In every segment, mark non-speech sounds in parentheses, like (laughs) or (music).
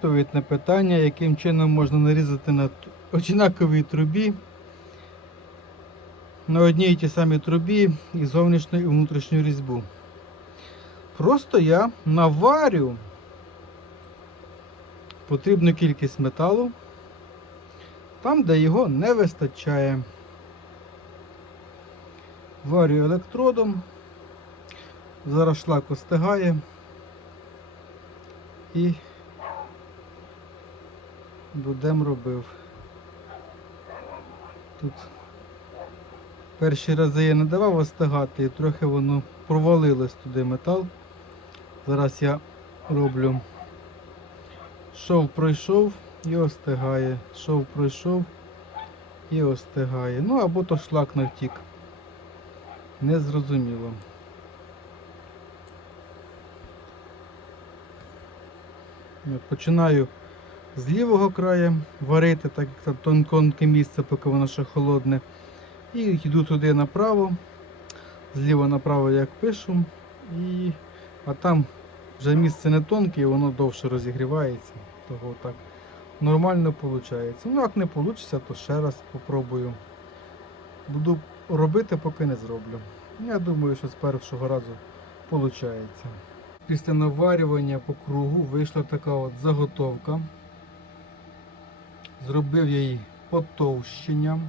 відповідь на питання, яким чином можна нарізати на однаковій трубі. На одній і тій самій трубі і зовнішню і внутрішню різьбу. Просто я наварю потрібну кількість металу там, де його не вистачає. Варю електродом. Зараз шлак остигає. І будем робив. Тут перші рази я не давав остигати і трохи воно провалилось туди метал. Зараз я роблю. Шов пройшов і остигає. Шов пройшов і остигає. Ну або то шлак навтік. Незрозуміло. Починаю з лівого краю варити, так тонке місце, поки воно ще холодне. І йду туди направо, зліва направо, як пишу. І... А там вже місце не тонке і воно довше розігрівається. Того так нормально виходить. Ну, як не вийде, то ще раз попробую. Буду робити, поки не зроблю. Я думаю, що з першого разу виходить. Після наварювання по кругу вийшла така от заготовка. Зробив я її потовщенням.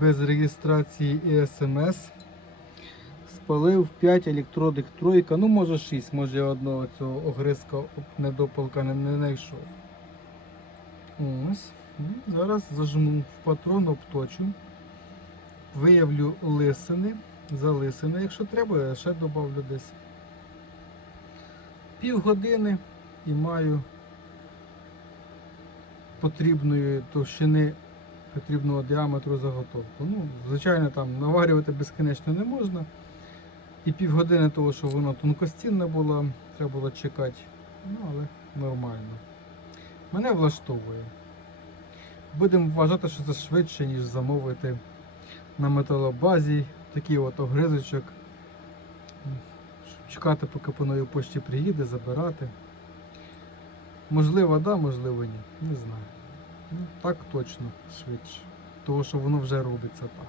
Без реєстрації і смс. Спалив 5 електродик тройка, ну може 6, може я одного цього огризка оп, недопалка не, знайшов. Ось. Ну, Зараз зажму в патрон, обточу. Виявлю лисини, залисини, якщо треба, я ще додавлю десь. Півгодини і маю потрібної товщини, потрібного діаметру заготовку. Ну, звичайно, там наварювати безкінечно не можна. І півгодини того, що воно тонкостінне було, треба було чекати. Ну, але нормально. Мене влаштовує. Будемо вважати, що це швидше, ніж замовити на металобазі такий от огризочок. Чекати, поки по новій пошті приїде, забирати. Можливо, да, можливо, ні. Не знаю. Ну, так точно швидше. Того, що воно вже робиться так.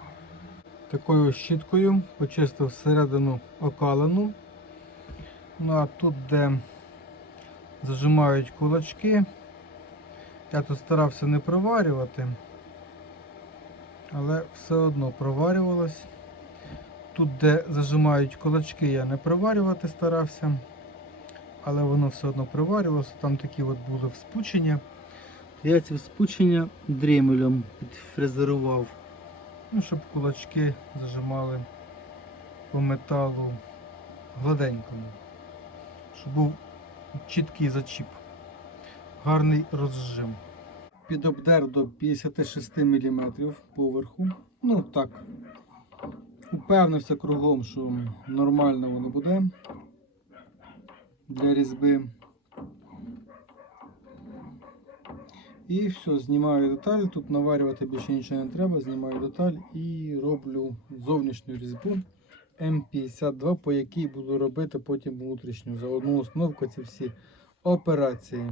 Такою щіткою почистив всередину окалену. Ну а тут, де зажимають кулачки, я тут старався не проварювати, але все одно проварювалось. Тут, де зажимають кулачки, я не проварювати старався, але воно все одно проварювалося. Там такі от були вспучення. Я ці вспучення дремелем підфрезерував. Ну, щоб кулачки зажимали по металу гладенькому. Щоб був чіткий зачіп. Гарний розжим. Підобдер до 56 мм поверху. Ну так. Упевнився кругом, що нормально воно буде для різьби. І все, знімаю деталь. Тут наварювати більше нічого не треба. Знімаю деталь і роблю зовнішню різьбу М52, по якій буду робити потім внутрішню. За одну установку ці всі операції.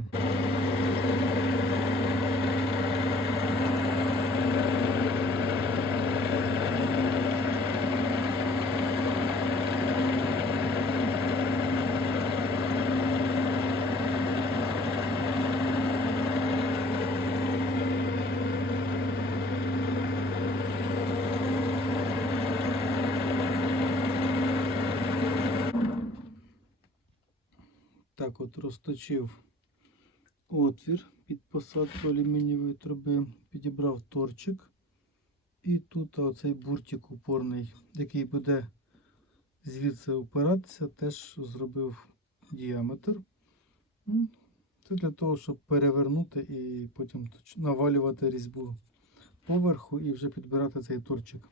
Так от розточив отвір під посадку алюмінієвої труби, підібрав торчик. І тут оцей буртик упорний, який буде звідси опиратися, теж зробив діаметр. Ну, Це для того, щоб перевернути і потім навалювати різьбу поверху і вже підбирати цей торчик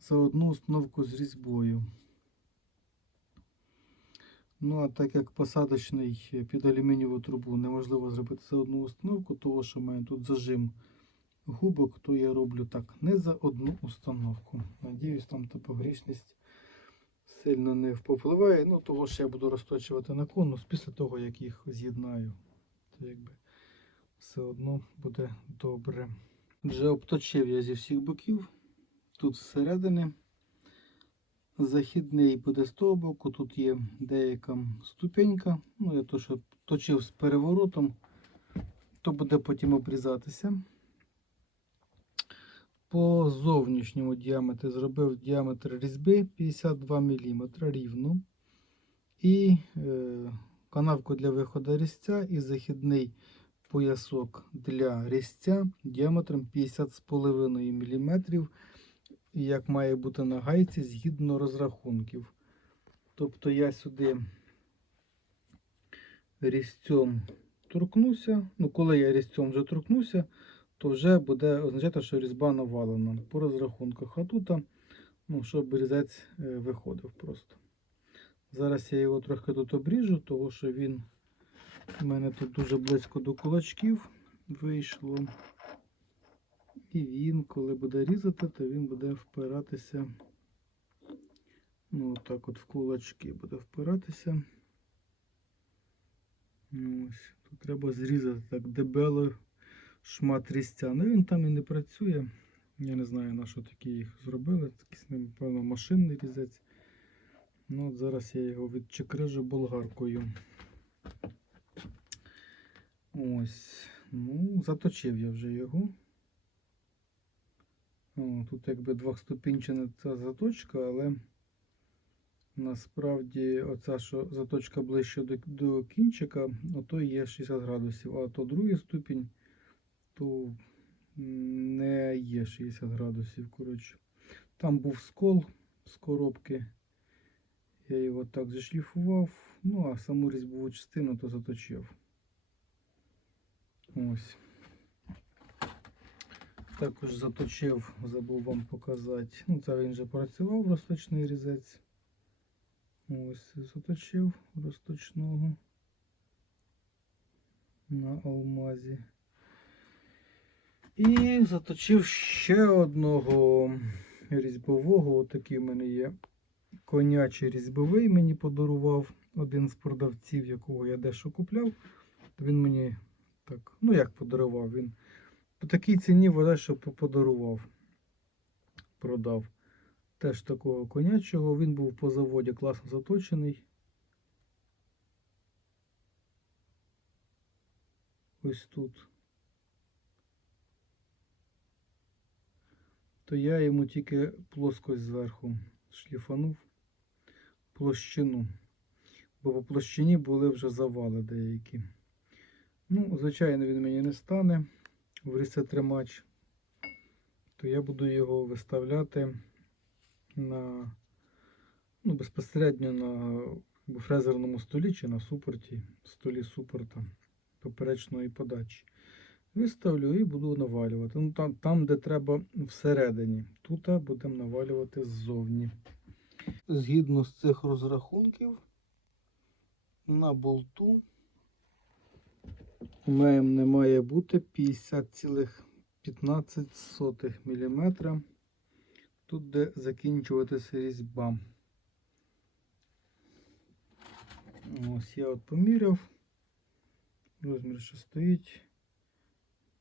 за одну установку з різьбою. Ну, а так як посадочний е, під алюмінієву трубу неможливо зробити за одну установку, того що в мене тут зажим губок, то я роблю так не за одну установку. Надіюсь, там топогрішність сильно не впливає. Ну, того що я буду розточувати на конус після того, як їх з'єднаю. То якби все одно буде добре. Вже обточив я зі всіх боків. Тут зсередини. Західний буде з того боку, тут є деяка ступенька. Ну, я то, що точив з переворотом, то буде потім обрізатися. По зовнішньому діаметру зробив діаметр різьби 52 мм рівно. І е, канавку для виходу різця і західний поясок для різця діаметром 50,5 мм, як має бути на гайці згідно розрахунків. Тобто я сюди різцем торкнуся. Ну, коли я різцем вже торкнуся, то вже буде означати, що різьба навалена по розрахунках. А тут, ну, щоб різець е, виходив просто. Зараз я його трохи тут обріжу, тому що він у мене тут дуже близько до кулачків вийшло. І він, коли буде різати, то він буде впиратися. Ну, отак от в кулачки буде впиратися. Ну, Ось. Тут треба зрізати так дебело шмат різця. Ну він там і не працює. Я не знаю, на що такі їх зробили. Такий, напевно, машинний різець. Ну, от зараз я його відчекрижу болгаркою. Ось. Ну, заточив я вже його. Тут якби двохступінчена ця заточка, але насправді оця що заточка ближче до, до кінчика, ото є 60 градусів, а то другий ступінь, то не є 60 градусів. коротше. Там був скол з коробки. Я його так зашліфував, ну а саму різьбову частину то заточив. Ось. Також заточив, забув вам показати. Ну, це він вже працював розточний різець. Ось заточив розточного на алмазі. І заточив ще одного різьбового. Отакий в мене є конячий різьбовий. Мені подарував один з продавців, якого я дещо купляв. Він мені так, ну як подарував, він по такій ціні вода, що подарував, продав. Теж такого конячого. Він був по заводі класно заточений. Ось тут. То я йому тільки плоскость зверху шліфанув площину. Бо по площині були вже завали деякі. Ну, звичайно, він мені не стане в рісетримач, то я буду його виставляти на ну, безпосередньо на фрезерному столі чи на супорті, столі супорта поперечної подачі. Виставлю і буду навалювати. Ну, Там, там де треба всередині. Тут будемо навалювати ззовні. Згідно з цих розрахунків, на болту Маєм не має бути 50,15 мм. Тут де закінчуватися різьба. Ось я от поміряв. Розмір, що стоїть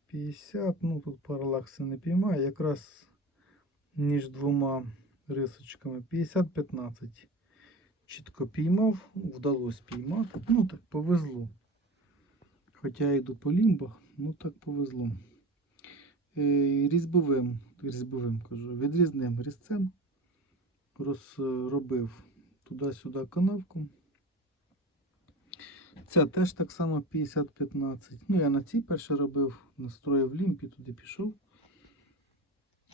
50, ну тут паралакси не піймає, якраз між двома рисочками 50-15. Чітко піймав, вдалося піймати. Ну так повезло. Хоча я йду по лімбах, ну так повезло. Е, різьбовим, різьбовим кажу, відрізним різцем розробив туди-сюди канавку. Ця теж так само 50-15. Ну, я на цій перше робив, настроїв лімп і туди пішов.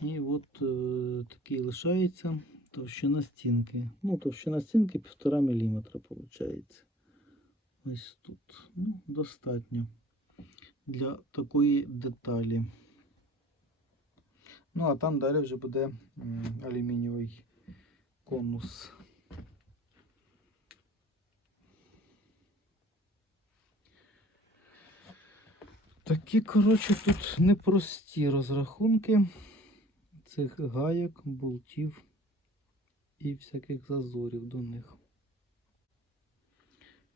І от е, такий лишається товщина стінки. Ну, товщина стінки 1,5 мм виходить. Ось тут. Ну, достатньо для такої деталі. Ну, а там далі вже буде алюмінієвий конус. Такі, коротше, тут непрості розрахунки цих гаяк, болтів і всяких зазорів до них.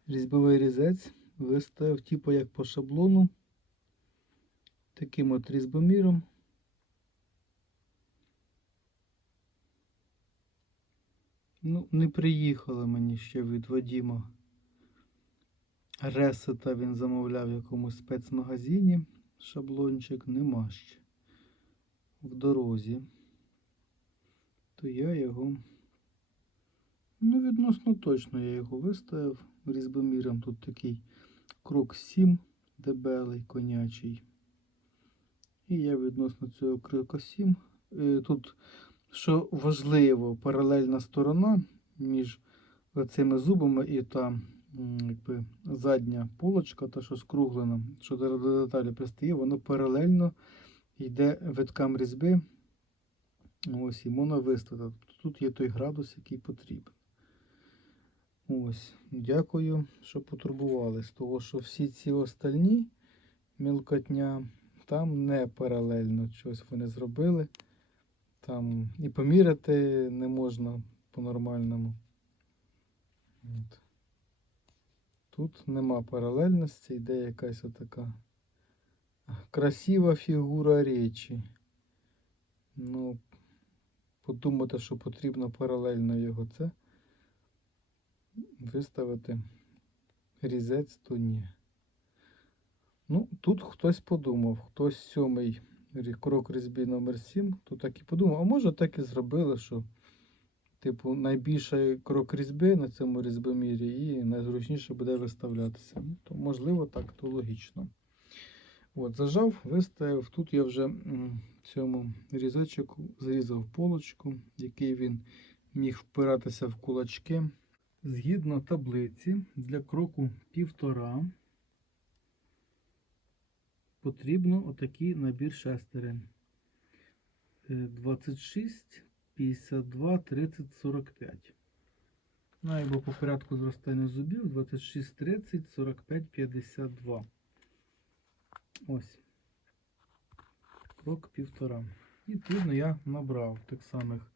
Різьбовий різець виставив типу як по шаблону. Таким от різьбоміром. Ну, не приїхало мені ще від Вадіма. Ресета він замовляв в якомусь спецмагазині. Шаблончик нема ще. В дорозі. То я його. Ну, відносно точно я його виставив різьбоміром. Тут такий крок 7 дебелий, конячий. І я відносно цього крока 7. е, Тут, що важливо, паралельна сторона між цими зубами і та якби, задня полочка, та що скруглена, що до деталі пристає, воно паралельно йде виткам різьби. Ось, і можна виставити. Тут є той градус, який потрібен. Ось, дякую, що потурбувались. Того, що всі ці остальні мілкотня там не паралельно щось вони зробили. Там і поміряти не можна по-нормальному. Тут нема паралельності, йде якась отака красива фігура речі. Ну, подумати, що потрібно паралельно його це виставити різець, то ні. Ну, тут хтось подумав, хтось сьомий крок різьби номер 7, то так і подумав, а може так і зробили, що типу найбільший крок різьби на цьому різьбомірі і найзручніше буде виставлятися. Ну, то можливо так, то логічно. От, зажав, виставив. Тут я вже цьому різачок зрізав полочку, який він міг впиратися в кулачки. Згідно таблиці, для кроку півтора потрібно отакий набір шестерень. Е, 26, 52, 30, 45. Ну, або по порядку зростання зубів 26, 30, 45, 52. Ось. Крок півтора. І відповідно я набрав тих самих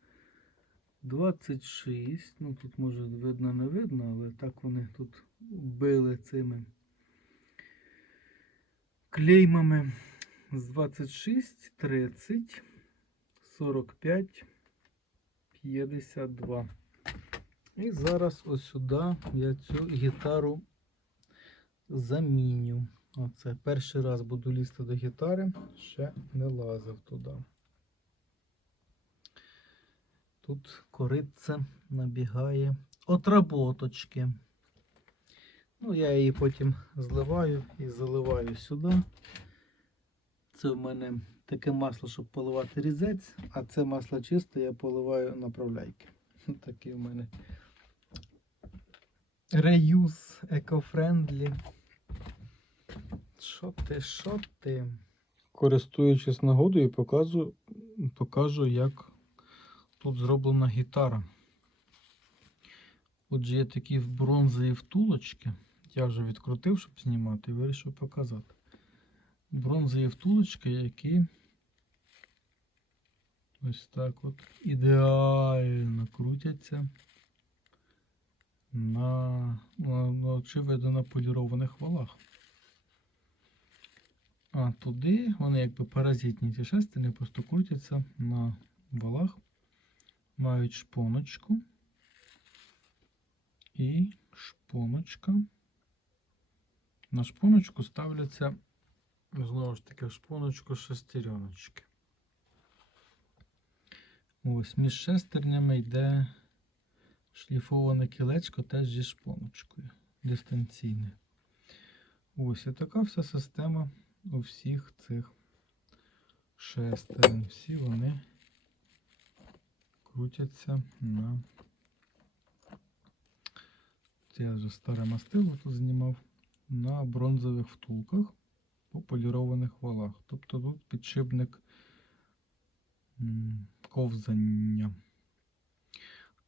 26. Ну тут може видно, не видно, але так вони тут били цими клеймами з 26, 30, 45, 52. І зараз ось сюди я цю гітару заміню. Оце перший раз буду лізти до гітари, ще не лазив туди. Тут кориця набігає отработочки. Ну, я її потім зливаю і заливаю сюди. Це в мене таке масло, щоб поливати різець, а це масло чисте я поливаю направляйки. (laughs) Такий в мене реюз екофрендлі. Що ти, що ти? Користуючись нагодою, покажу, покажу, як тут зроблена гітара. Отже, є такі бронзові втулочки. Я вже відкрутив, щоб знімати, і вирішив показати. Бронзові втулочки, які ось так от ідеально крутяться на, на, на очевидно, на полірованих валах. А туди вони якби паразитні ці шестерні просто крутяться на валах, мають шпоночку і шпоночка. На шпоночку ставляться знову ж таки в шпоночку шестереночки. Ось між шестернями йде шліфоване кілечко теж зі шпоночкою дистанційне. Ось і така вся система у всіх цих шестерень. Всі вони крутяться на. Я вже старе мастило тут знімав на бронзових втулках по полірованих валах. Тобто тут підшипник ковзання.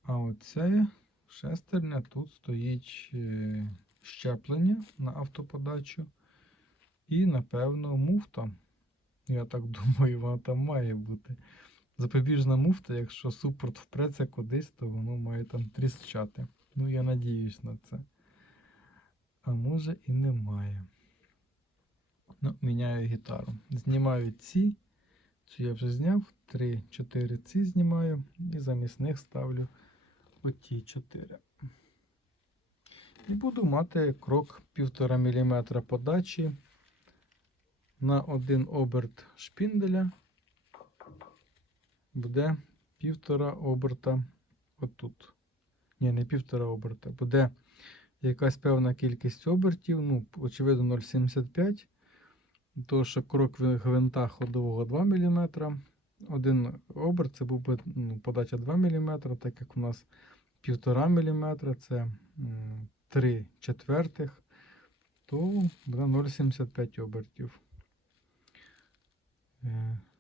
А оце шестерня тут стоїть е, щеплення на автоподачу. І, напевно, муфта. Я так (laughs) думаю, вона там має бути запобіжна муфта, якщо супорт впреться кудись, то воно має там тріщати. Ну, я надіюсь на це. А може і немає. Ну, міняю гітару. Знімаю ці. Цю я вже зняв. 3-4 ці знімаю. І замість них ставлю оті 4. І буду мати крок 1,5 мм подачі на один оберт шпінделя. Буде півтора оберта отут. Ні, не півтора оберта. Буде якась певна кількість обертів, ну, очевидно, 0,75. Тому що крок гвинта ходового 2 мм. Один оберт це був ну, подача 2 мм, так як у нас 1,5 мм це 3 четвертих, то буде 0,75 обертів.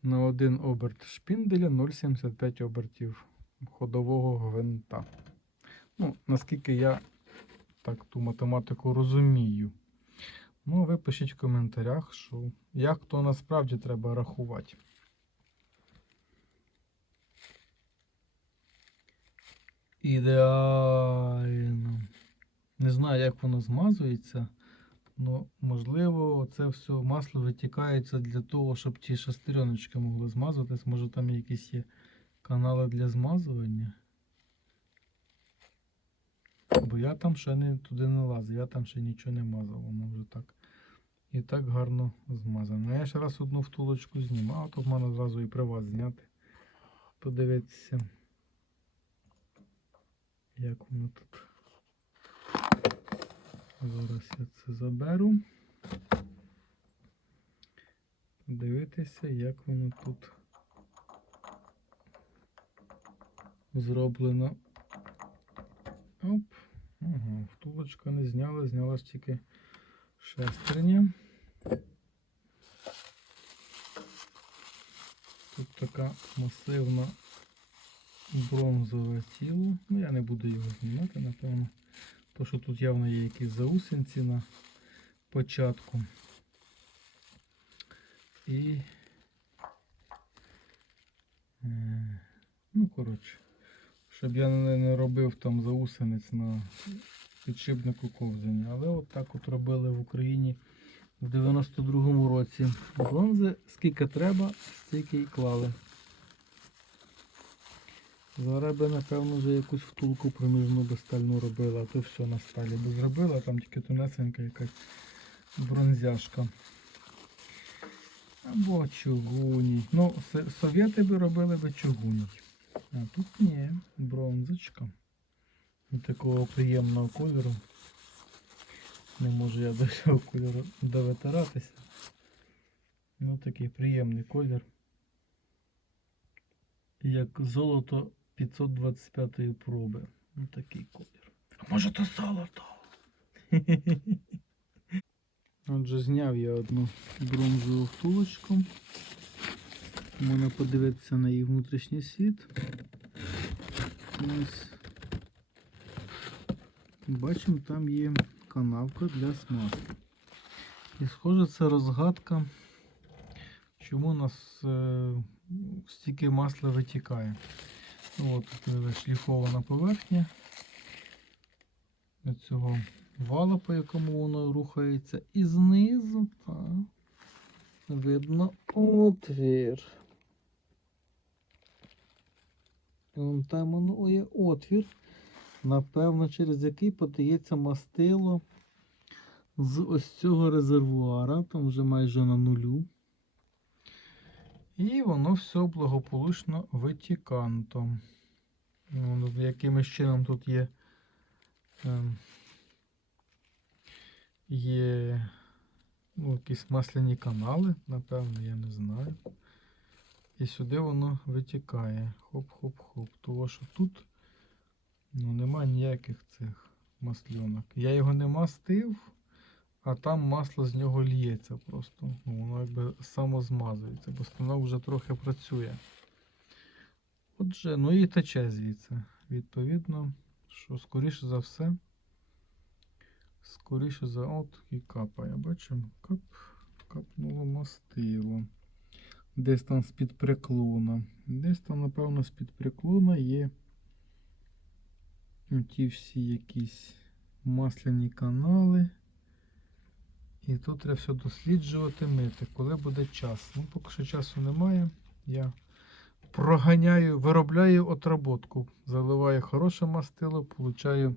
На один оберт шпінделя 0,75 обертів ходового гвинта. Ну, наскільки я так ту математику розумію. Ну, ви пишіть в коментарях, що як то насправді треба рахувати. Ідеально. Не знаю, як воно змазується. Ну, можливо, це все масло витікається для того, щоб ті шестереночки могли змазуватись. Може там якісь є канали для змазування. Бо я там ще не туди не лазив, я там ще нічого не мазав, воно вже так і так гарно змазано. Ну, Я ще раз одну втулочку знімав, то в мене одразу і при вас зняти. Подивитися, як воно тут. Зараз я це заберу. Подивитися, як воно тут зроблено. Оп. Ага, втулочка не зняла, зняла ж тільки шестерня. Тут така масивна бронзове тіло. Ну, я не буду його знімати, напевно. То, що тут явно є якісь заусенці на початку. І. е, Ну, коротше, щоб я не, робив там заусениць на підшипнику ковзання. Але от так от робили в Україні в 92-му році. Бронзи скільки треба, стільки і клали. Зараз би, напевно, вже якусь втулку проміжну би стальну робила, а то все на сталі би зробила, там тільки тонесенька якась бронзяшка. Або чугуній. Ну, совєти би робили би чугуній. А тут ні, бронзочка. Такого приємного кольору. Не можу я до цього кольору довитиратися. Ну такий приємний колір. Як золото 525 проби. Ну такий колір. А може то золото? (laughs) Отже, зняв я одну бронзову втулочку. Можна подивитися на її внутрішній світ. Ось. Бачимо, там є канавка для смазки. І схоже, це розгадка, чому у нас е, стільки масла витікає. От тут шліфована поверхня цього вала, по якому воно рухається. І знизу так, видно отвір. Вон там воно є отвір, напевно, через який подається мастило з ось цього резервуара, там вже майже на нулю. І воно все благополучно витіканто. Воно якимось чином тут є. ем, Є ну, якісь масляні канали, напевно, я не знаю. І сюди воно витікає. Хоп-хоп-хоп. Того, що тут ну, нема ніяких цих масльонок. Я його не мастив, а там масло з нього лється просто. Ну, воно якби само змазується, бо станок вже трохи працює. Отже, ну і тече звідси. Відповідно, що скоріше за все. Скоріше за от і капає. Бачимо, кап, капнуло мастило. десь там з-під приклона. Десь там, напевно, з-під приклона є ті всі якісь масляні канали. І тут треба все досліджувати, мити, коли буде час. Ну, поки що часу немає. Я проганяю, виробляю отработку. Заливаю хороше мастило, получаю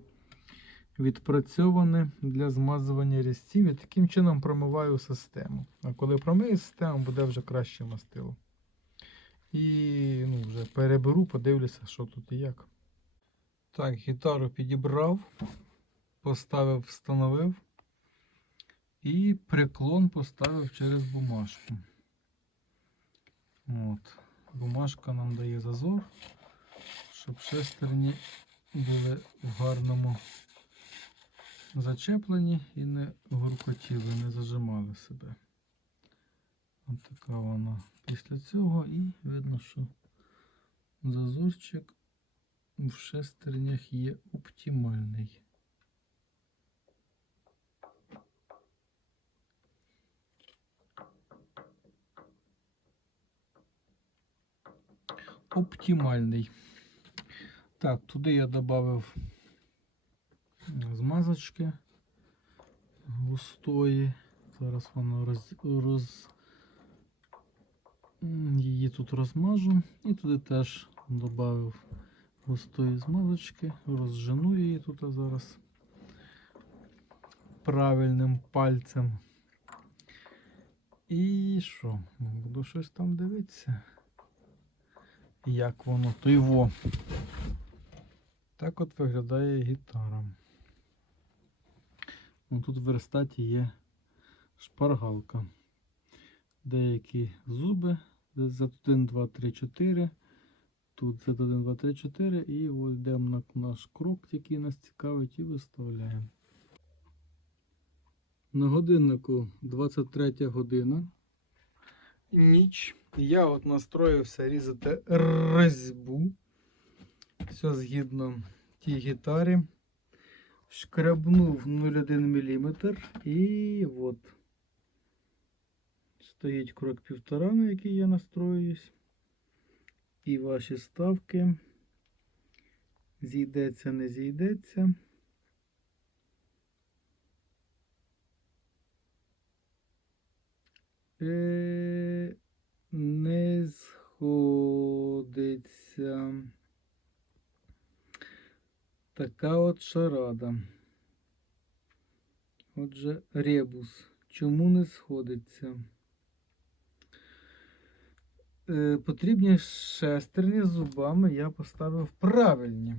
відпрацьоване для змазування різців і таким чином промиваю систему. А коли промию систему, буде вже краще мастило. І ну, вже переберу, подивлюся, що тут і як. Так, гітару підібрав, поставив, встановив. І приклон поставив через бумажку. От. Бумажка нам дає зазор, щоб шестерні були в гарному зачеплені і не гуркотіли, не зажимали себе. От така вона після цього і видно, що зазорчик в шестернях є оптимальний. Оптимальний. Так, туди я додав змазочки густої. Зараз воно роз, роз... її тут розмажу і туди теж додав густої змазочки, розжену її тут зараз правильним пальцем. І що? Буду щось там дивитися. Як воно то його. Так от виглядає гітара. Ну, тут в верстаті є шпаргалка. Деякі зуби Z1, 2, 3, 4. Тут Z1, 2, 3, 4. І ось йдемо на наш крок, який нас цікавить, і виставляємо. На годиннику 23 година. Ніч. Я от настроївся різати резьбу. Все згідно тій гітарі. Шкрабнув 0,1 мм і от стоїть крок півтора, на який я настроююсь. І ваші ставки. Зійдеться, не зійдеться. Е, не сходиться. Така от шарада. Отже, ребус. Чому не сходиться? Е, потрібні шестерні з зубами я поставив правильні.